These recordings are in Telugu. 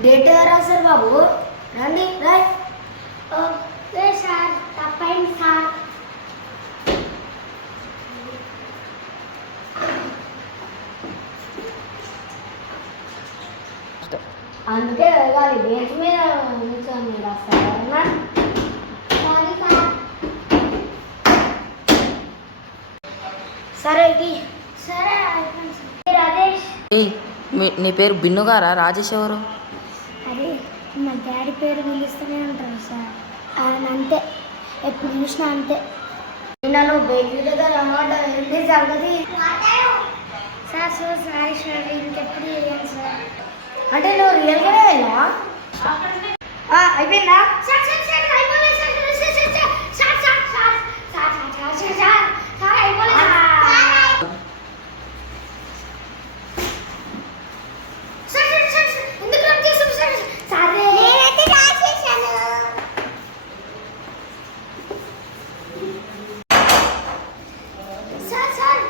డేట్ రాశారు బాబు, రండి రాయ్. ఓకే సార్, తప్పైంది సార్. అందుకే వెళ్ళాలి, బెంచ్ మీద కూర్చొని రాస్తారు. Sorry sir. సరే ఇది సరే అయిపోయింది సార్. రాజేష్. నీ పేరు బిన్ను గారా? రాజేష్ ఎవరు? అరే మా డాడీ పేరు పిలుస్తూనే ఉంటారు సార్. ఆయన అంతే, ఎప్పుడు చూసినా అంతే. నన్ను బేకరీ దగ్గర అన్నమాట ఏంటి సంగతి? సార్ సో సారీ సార్, ఇంకెప్పుడు చేయండి సార్. అంటే నువ్వు రియల్గానే అయినా? అయిపోయిందా? సార్ సార్ సార్ అయిపోలేదు sir. Sir sir sir sir sir sir sir sir sir sir అయిపోలేదు సార్. సార్ సార్ సార్ ఎందుకు రన్ చేసారు సార్? సార్ నేనైతే రాసేసాను. Sir sir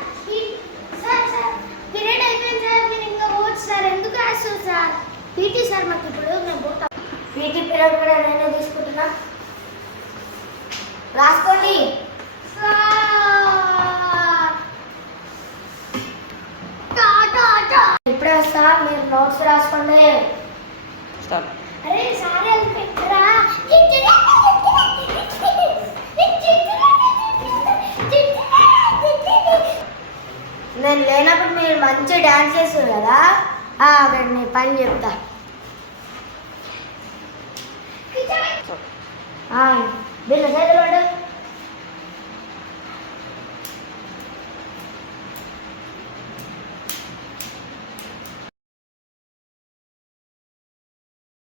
sir sir period అయిపోయింది సార్, మీరు ఇంకా పోవచ్చు సార్. ఎందుకు రాస్తారు సార్? పీటీ సార్ మాకు ఇప్పుడు మేము పోతాం. పీటీ పీరియడ్ కూడా నేనే తీసుకుంటున్నా, రాసుకోండి. ఇప్పుడే వస్తా, మీరు నోట్స్ రాసుకోండి. స్టార్ట్. అరే సార్ అది పెట్టరా. నేను లేనప్పుడు మీరు మంచి డ్యాన్స్ చేస్తారు కదా, అక్కడ నీ పని చెప్తా. బిల్లు చేతులు పడ్డా.